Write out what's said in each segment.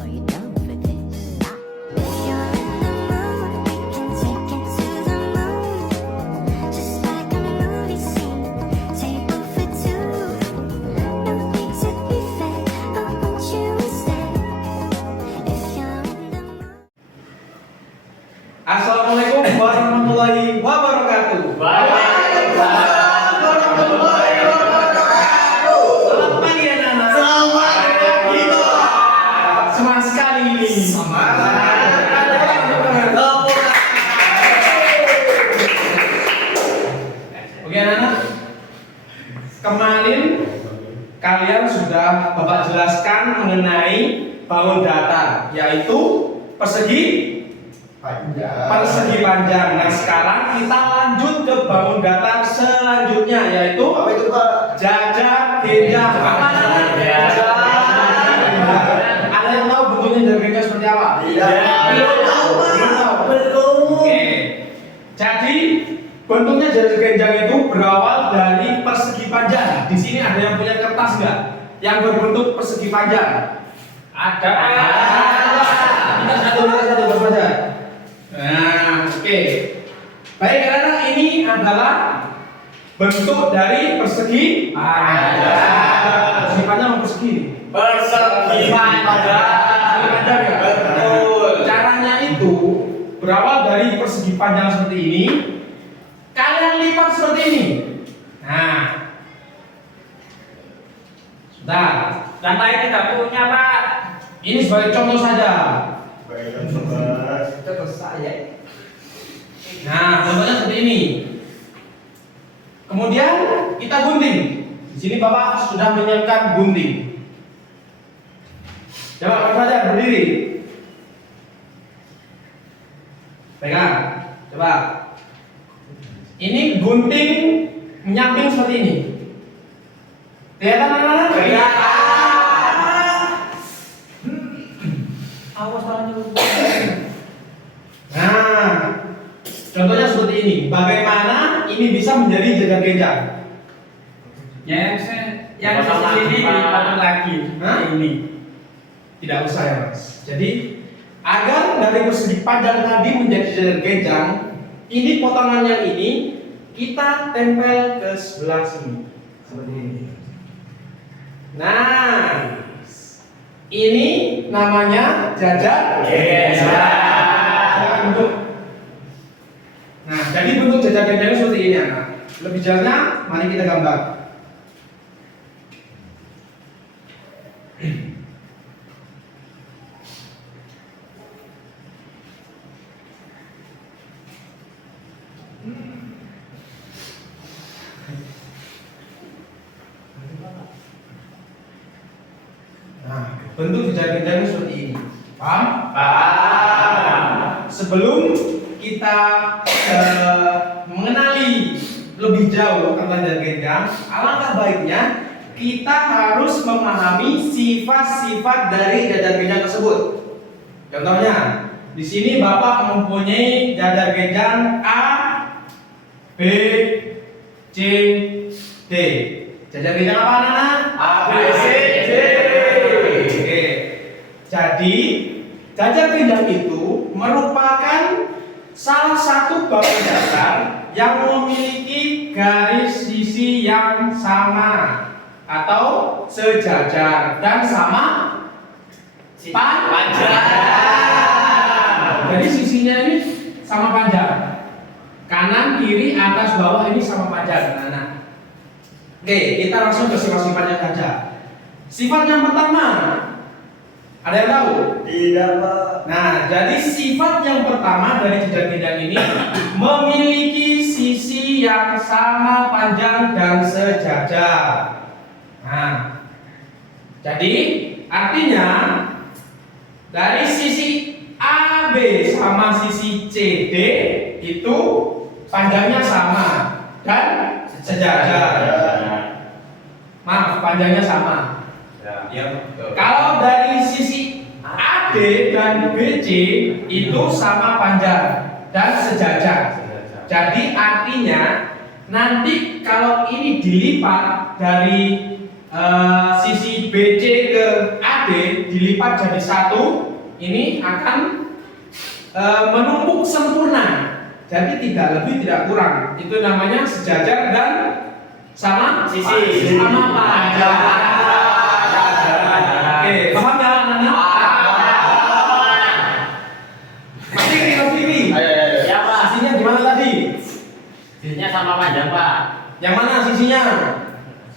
Are you down for this? If you're in the mood, we can take it to the moon. Just like a movie scene, table for two. No need to be fake, I want you to stay. If you're in the mood. Assalamualaikum warahmatullahi wabarakatuh. Waalaikumsalam warahmatullahi wabarakatuh. Selamat pagi anak-anak. Selamat pagi, Pak. Semangat sekali ini. Oke anak-anak. Kemarin kalian sudah Bapak jelaskan mengenai bangun datar, yaitu persegi panjang. Nah sekarang kita lanjut ke bangun datar selanjutnya, yaitu Apa itu, Pak? jajar genjang. Apa namanya? Ada yang tahu bentuknya jajar genjang seperti apa? Belum tahu, Pak. Belum tahu. Belum. Oke. Jadi bentuknya jajar genjang itu berawal dari persegi panjang. Di sini ada yang punya kertas nggak? Yang berbentuk persegi panjang? Ada. Kita satu saja. Nah, oke. Baik, karena ini adalah bentuk dari persegi panjang. Persegi panjang atau persegi? Persegi panjang. Persegi panjang ya. Betul. Caranya itu berawal dari persegi panjang seperti ini. Kalian lipat seperti ini. Nah, sudah. Dan lain tidak punya, Pak. Ini sebagai contoh saja. Baiklah, Sobat. Nah, contohnya seperti ini. Kemudian kita gunting. Di sini Bapak sudah menyiapkan gunting. Coba Bapak saja berdiri. Pegang. Coba. Ini gunting menyamping seperti ini. Kelihatan anak-anak? Kelihatan. Awas tangannya. Nah, contohnya seperti ini. Bagaimana ini bisa menjadi jajar genjang? Yang sini dipotong lagi. Hah? Ini. Tidak usah ya Mas. Jadi agar dari persegi panjang tadi menjadi jajar genjang, ini potongan yang ini kita tempel ke sebelah sini seperti ini. Nah, ini namanya jajar genjang. Nah, jadi bentuk jajar genjang seperti ini anak. Lebih jelasnya, mari kita gambar. Nah, bentuk jajar genjang seperti ini. Paham? Sebelum kita mengenali lebih jauh tentang jajar genjang, alangkah baiknya kita harus memahami sifat-sifat dari jajar genjang tersebut. Contohnya, di sini Bapak mempunyai jajar genjang A, B, C, D. Jajar genjang apa anak-anak? A, B, C, D. Oke. Jadi, jajar genjang itu merupakan salah satu bangun datar yang memiliki garis sisi yang sama atau sejajar dan sama panjang. Jadi sisinya ini sama panjang. Kanan, kiri, atas, bawah ini sama panjang. Nah. Oke, kita langsung ke sifat-sifatnya saja. Sifat yang pertama, ada yang tahu? Tidak, Pak. Nah, jadi sifat yang pertama dari jajar genjang ini memiliki sisi yang sama panjang dan sejajar. Nah, jadi artinya dari sisi AB sama sisi CD itu panjangnya sama dan sejajar. Maaf, panjangnya sama. Kalau dari sisi AD dan BC itu sama panjang dan sejajar. Jadi artinya nanti kalau ini dilipat dari sisi BC ke AD AD dilipat jadi 1, ini akan menumpuk sempurna. Jadi tidak lebih tidak kurang. Itu namanya sejajar dan sama Sisi. sama panjang. Oke, paham ya anak-anak? Kiri. Ya Pak. Sisinya gimana tadi? Sisinya sama panjang Pak. Yang mana sisinya?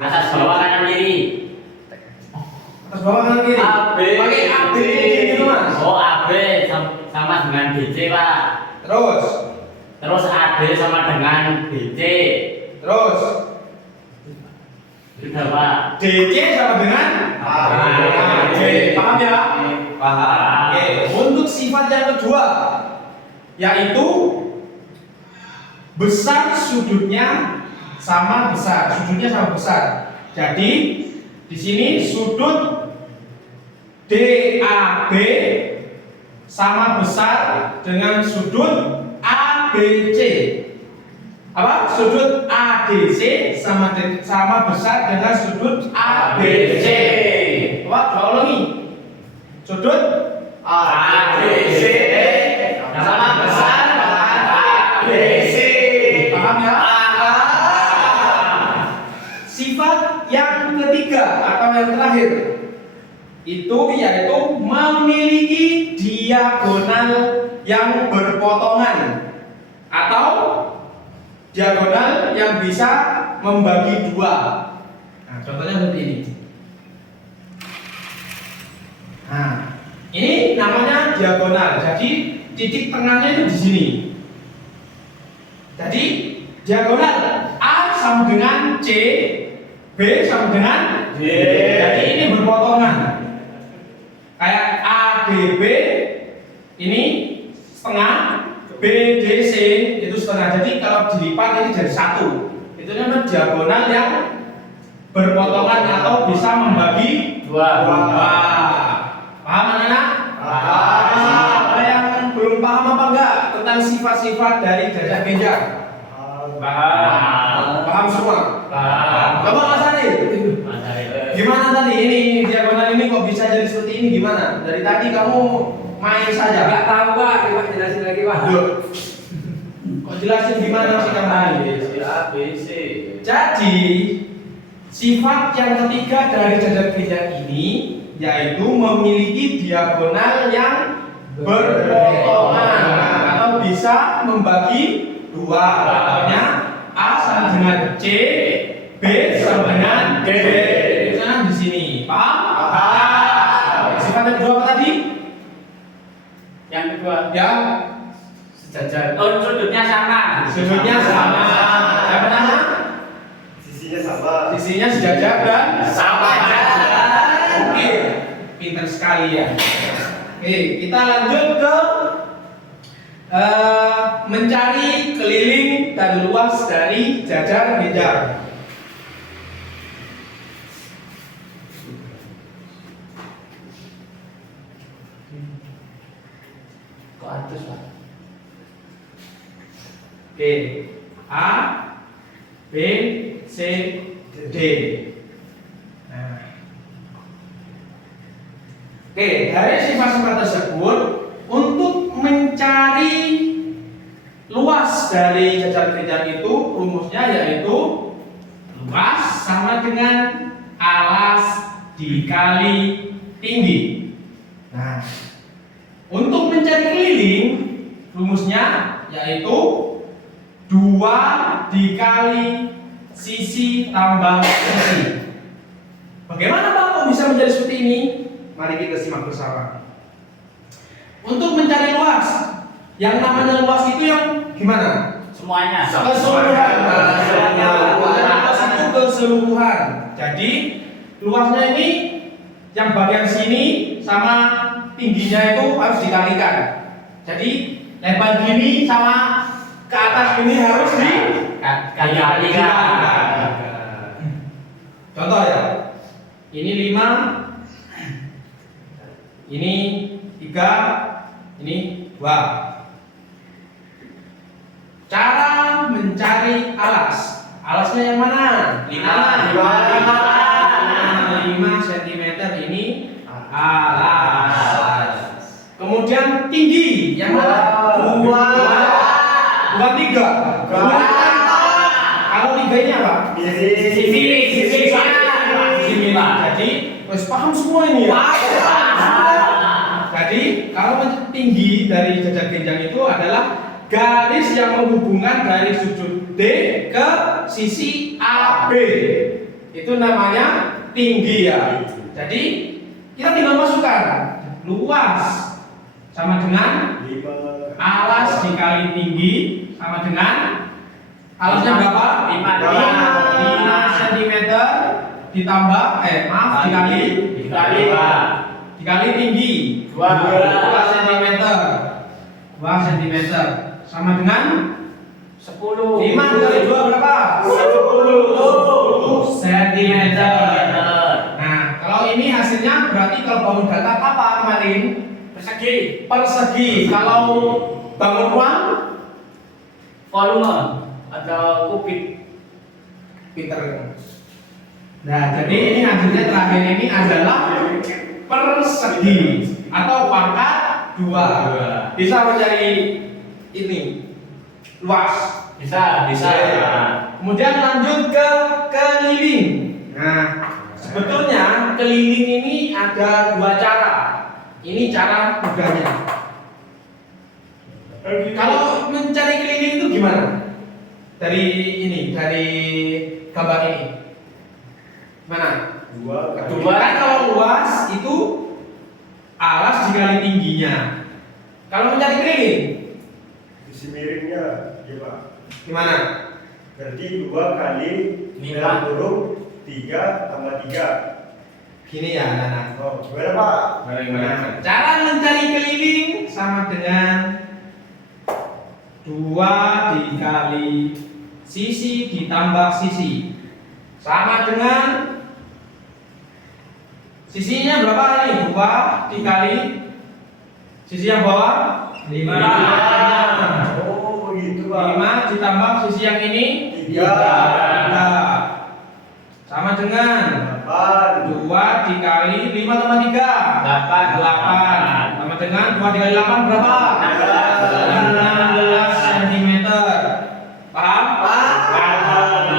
Atas bawah kanan kiri. Atas bawah kanan kiri. AB. Pakai AB gitu mas. Oh AB sama dengan BC Pak. Terus AD sama dengan BC. Terus Sudah Pak. DC sama dengan AB. Paham ya? Paham. Oke, untuk sifat yang kedua yaitu besar sudutnya sama besar. Jadi di sini sudut DAB sama besar dengan sudut ABC. Apa? Sudut ADC sama besar dengan sudut ABC. Apa? Coba ulangi. Sudut ABC sama besar ABC. Paham ya? Sifat yang ketiga atau yang terakhir itu yaitu memiliki diagonal yang berpotongan atau diagonal yang bisa membagi dua. Nah, contohnya seperti ini. Nah, ini namanya diagonal. Jadi titik tengahnya itu di sini. Jadi diagonal A sama dengan C, B sama dengan D. Jadi ini berpotongan. Kayak ADB ini setengah, BDC itu setengah. Jadi kalau dilipat ini jadi 1. Itu namanya diagonal yang berpotongan atau bisa membagi Dua. Paham anak-anak? Ada yang belum paham apa enggak tentang sifat-sifat dari jajak genjang? Paham semua? Coba Mas Arif. Gimana tadi ini diagonal ini kok bisa jadi seperti ini gimana? Dari tadi kamu main saja. Enggak tahu Pak, coba jelasin lagi Pak. Loh. Kok jelasin gimana sih kamu? ABC. Jadi sifat yang ketiga dari jajak genjang ini yaitu memiliki diagonal yang berpotongan atau bisa membagi dua. Contohnya A sama dengan C, B sama dengan D. Misalnya di sini, paham? Sifat yang kedua apa tadi? Yang kedua. Ya, Sejajar. Oh, sudutnya sama. sudutnya sama. Yang pertama, Sisinya sama. sisinya sejajar dan Sama. Oke, pintar sekali ya. Oke, kita lanjut ke mencari keliling dan luas dari jajar genjang. Kok atus Pak? Oke, A, B, C, D. Nah. Oke, dari sifat-sifat tersebut untuk mencari luas dari jajar genjang itu rumusnya yaitu luas sama dengan alas dikali tinggi. Nah, untuk mencari keliling rumusnya yaitu 2 dikali sisi tambah sisi. Bagaimana Pak kok bisa menjadi seperti ini? Mari kita simak bersama. Untuk mencari luas, yang namanya luas itu yang gimana? Semuanya. Keseluruhan. Luas itu keseluruhan. Jadi luasnya ini yang bagian sini sama tingginya itu harus dikalikan. Jadi lebar gini sama ke atas ini harus Dikalikan. Contoh ya. Ini 5, ini 3, ini 2. Cara mencari alas. Alasnya yang mana? 5 cm ini Alas. Kemudian tinggi yang mana? Dua. Bukan tiga. Dua. Kalau tiga ini apa? Sisi. Sini. Jadi harus paham semua ini ya. Jadi kalau tinggi dari jajak genjang itu adalah garis yang menghubungkan dari sudut D ke sisi AB. Itu namanya tinggi ya. Jadi kita tinggal masukkan luas sama dengan 5. alas dikali tinggi sama dengan alasnya berapa? 5 cm ditambah dikali tinggi 2 cm 2 cm sama dengan 10. 5 dikali 2 berapa? 10 cm. Nah, kalau ini hasilnya berarti kalau bangun datar apa kemarin? Persegi. Kalau bangun ruang Volume atau kubik. Pinter. Nah, jadi ini hasilnya terakhir ini adalah persegi atau pangkat 2. Bisa mencari ini luas. Bisa. Kemudian lanjut ke keliling. Nah, sebetulnya keliling ini ada 2 cara. Ini cara mudahnya. Kalau mencari keliling itu gimana? Dari gambar ini. Mana? Dua. Kan kalau luas itu alas dikali tingginya. Kalau mencari keliling Sisi miringnya gimana? gimana? Berarti 2 kali 3 tambah 3. Gini ya, Nana. Oh, gimana Pak? Nah, cara mencari keliling sama dengan 2 dikali sisi ditambah sisi sama dengan sisinya berapa nih? 2 dikali sisi yang bawah 5. Oh, begitu Pak. 5 ditambah sisi yang ini 3. sama dengan 2 dikali 5 tambah 3 8 sama dengan 2 dikali 8 berapa? 16 cm. Paham?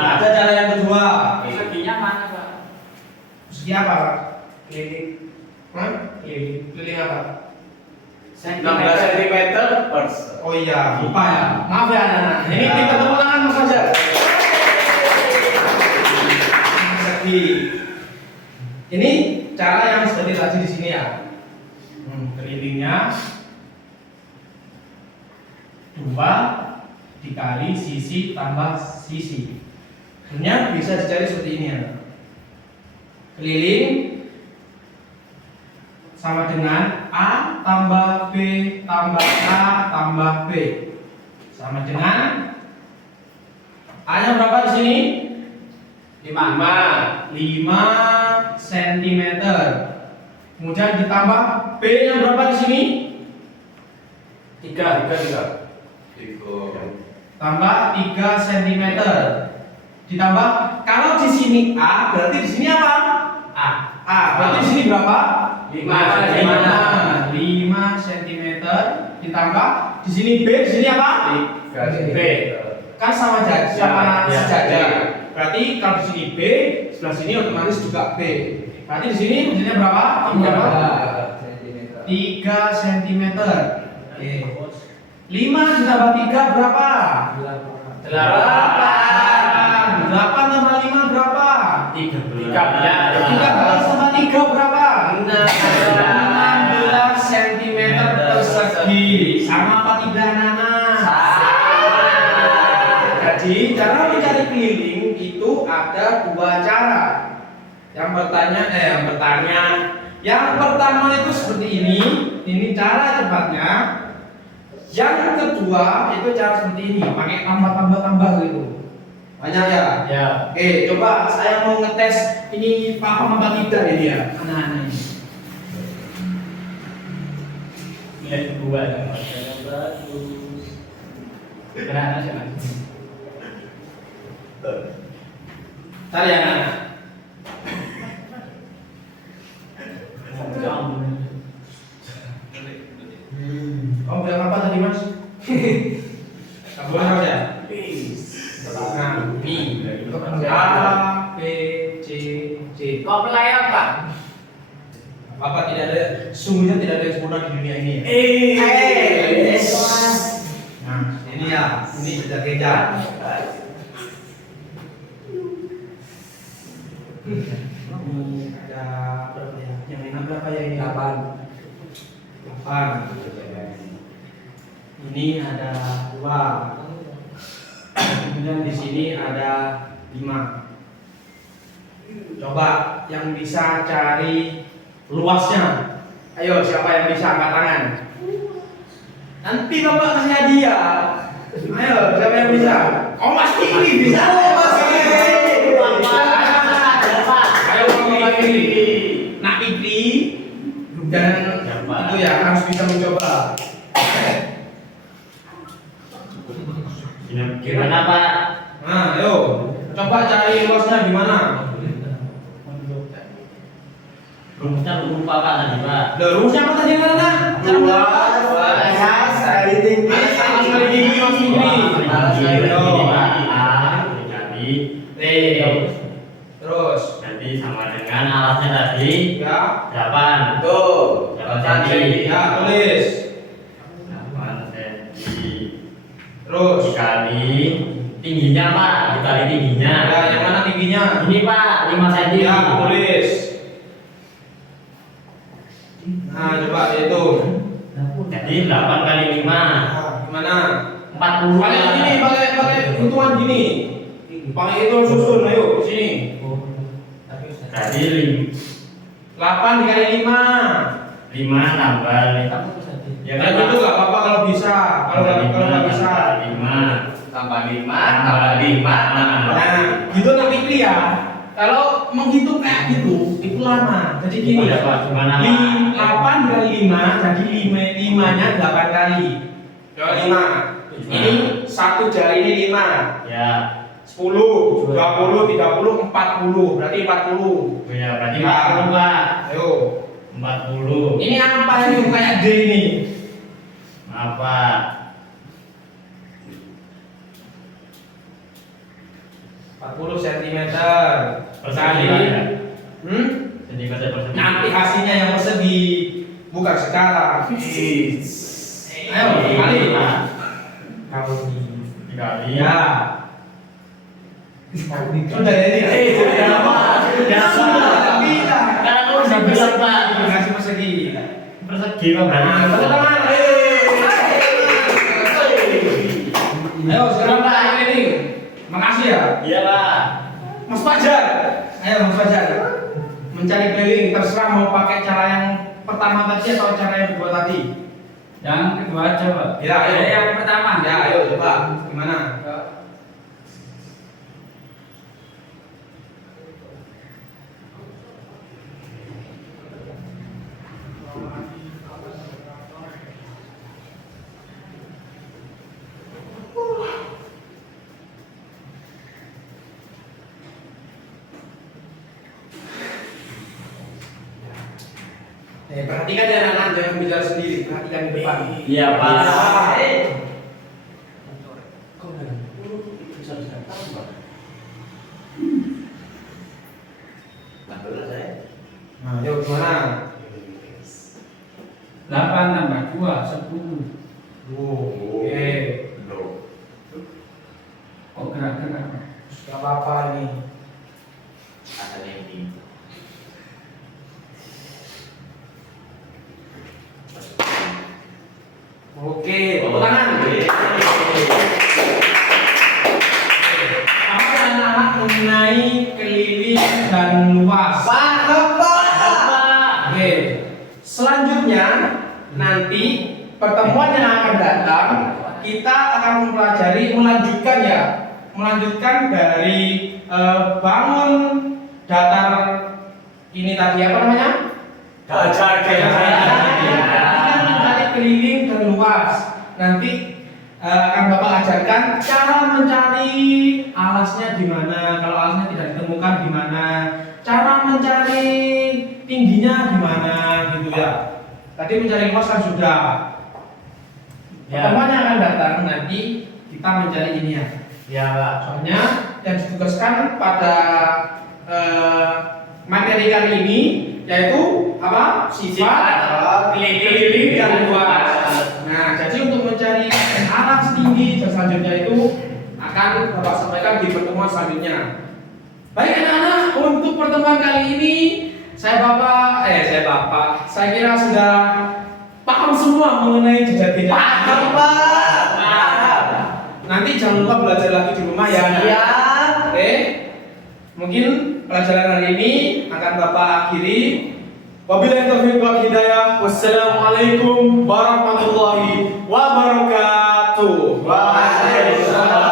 Ada cara yang kedua. Perseginya mana, Pak? Persegi apa, Pak? Keliling. Hah? Keliling apa? 16 cm per. Oh iya, lupa ya. Maaf ya anak-anak. Ini kita tepuk tangan Mas Fajar. Persegi. Ini cara yang seperti tadi di sini ya. Kelilingnya 2 dikali sisi tambah sisi. Sebenarnya bisa dicari seperti ini ya. Keliling sama dengan A tambah B tambah A tambah B sama dengan A-nya berapa di sini? 5 cm. Kemudian ditambah B-nya berapa di sini? 3. Tambah 3 cm. Ditambah kalau di sini A berarti di sini apa? A. Berarti di sini berapa? 5 cm. Ditambah di sini B, di sini apa? B. Kan sama sejajar. Berarti kalau di sini B, sebelah sini otomatis juga B. Berarti di sini hasilnya berapa? 3 cm. Oke. 5 ditambah 3 berapa? 8 tambah 5 berapa? 13 tambah 3 berapa? 16 cm persegi. Sama apa tidak, Nana? Jadi cara mencari keliling itu ada 2 cara. Yang pertama itu seperti ini cara cepatnya. Yang kedua itu cara seperti ini, pakai tambah gitu. Banyak ya? Ya. Oke, coba saya mau ngetes ini paham apa tidak ini ya, anak-anak ini. Lihat gua ya. Bagus. Kenapa sih, Mas? Cari anak-anak. Jangan Kamu bilang apa tadi mas? Kamu bilang apa ya? Nah, ini A, B, C, C. Kau pelai apa? Bapak tidak ada, sungguhnya tidak ada yang sempurna di dunia ini. Nah, ini ya, ini kejar-kejar. Ini ada berapa ya? Yang enak berapa ya ini? 8. Ini ada 2. Kemudian di sini ada 5. Coba yang bisa cari luasnya. Ayo, siapa yang bisa angkat tangan? Nanti bapak kasih hadiah. Ayo, siapa yang bisa? Oh, Mas Fikri bisa. Oh, Mas Fikri. Ayo, Mas Fikri. Nak Fikri dan itu ya harus bisa mencoba. Gimana Pak? Nah, ayo, coba cari luasnya di mana? Rumusnya lupa Pak tadi Pak. Rumusnya apa tadi Nana? Luas dari tinggi. Alas kali tinggi Mas Fikri. Alas kali tinggi, Pak. A dikali T. Terus Nanti sama dengan alasnya tadi ya, 8. Tuh. 8 cm. ya tulis. 8 cm. Terus Dikali tingginya Pak, dikali tingginya. ya, yang mana tingginya? Ini Pak, 5 cm. Ya, tulis. Nah, coba itu. Jadi 8 kali 5 Nah, gimana? 40. Pakai gini, pakai hitungan gini. Pakai hitungan susun, ayo sini. Jadi 8 dikali 5. 5 tambah Ya kan itu nggak apa-apa kalau bisa. Kalau nggak bisa. 5 Tambah 5, tambah 5, tambah. Nah, gitu tapi ya. Kalau menghitung kayak gitu, itu lama. Jadi gini. Ya Pak, gimana? 8 dikali 5, jadi 5-nya 8 kali. Coba 5. Ini satu jari ini 5. Ya. 10, 20, 30, 40. Berarti 40. Ya, berarti Ya. 40 Pak. Ayo. 40. Ini apa ini kayak D ini? Maaf Pak. 40 cm Persegi kali. ya? Sentimeter persegi. Nanti hasilnya yang persegi, bukan sekarang. Ayo kali. Dikali. Ya. Sudah jadi. Sudah Pak. Sudah Pak. Bisa. Karena aku bisa bilang Pak. Kasih persegi. Persegi Pak berarti. Nah, tepuk tangan. Ayo sekarang Pak ini. Makasih ya. Iya Pak. Mas Fajar. Ayo Mas Fajar. Mencari keliling terserah mau pakai cara yang pertama tadi atau cara yang kedua tadi. Yang kedua aja Pak. Ya, ayo. Yang pertama. Ya, ayo coba. Gimana? Perhatikan ya anak-anak, jangan bicara sendiri. Perhatikan di depan. Iya Pak. Nah, yuk gimana? 8 tambah 2, 10. Oke. Kok gerak-gerak? Gak apa-apa ini. Oke, tepuk tangan. Apa anak-anak mengenai keliling dan luas? Oke. Selanjutnya nanti pertemuan yang akan datang kita akan mempelajari melanjutkan dari bangun datar ini tadi apa namanya? Datar Mencari keliling dan luas. Nanti akan Bapak ajarkan cara mencari alasnya di mana. Kalau alasnya tidak ditemukan di mana, cara mencari tingginya di mana gitu ya. Tadi mencari luas kan sudah. Ya. Pertemuan yang akan datang nanti kita mencari ini ya. Ya, Pak. Soalnya yang ditugaskan pada materi kali ini yaitu apa? Sifat keliling dan luas. Nah, jadi untuk mencari arah tinggi dan selanjutnya itu akan Bapak sampaikan di pertemuan selanjutnya. Baik anak-anak, untuk pertemuan kali ini saya kira sudah paham semua mengenai jejak-jejak. Paham, Pak. Paham. Nanti jangan lupa belajar lagi di rumah ya. Anak. Siap. Oke. Mungkin pelajaran hari ini akan Bapak akhiri. Wabillahi taufiq wal hidayah. Wassalamualaikum warahmatullahi wabarakatuh. Waalaikumsalam.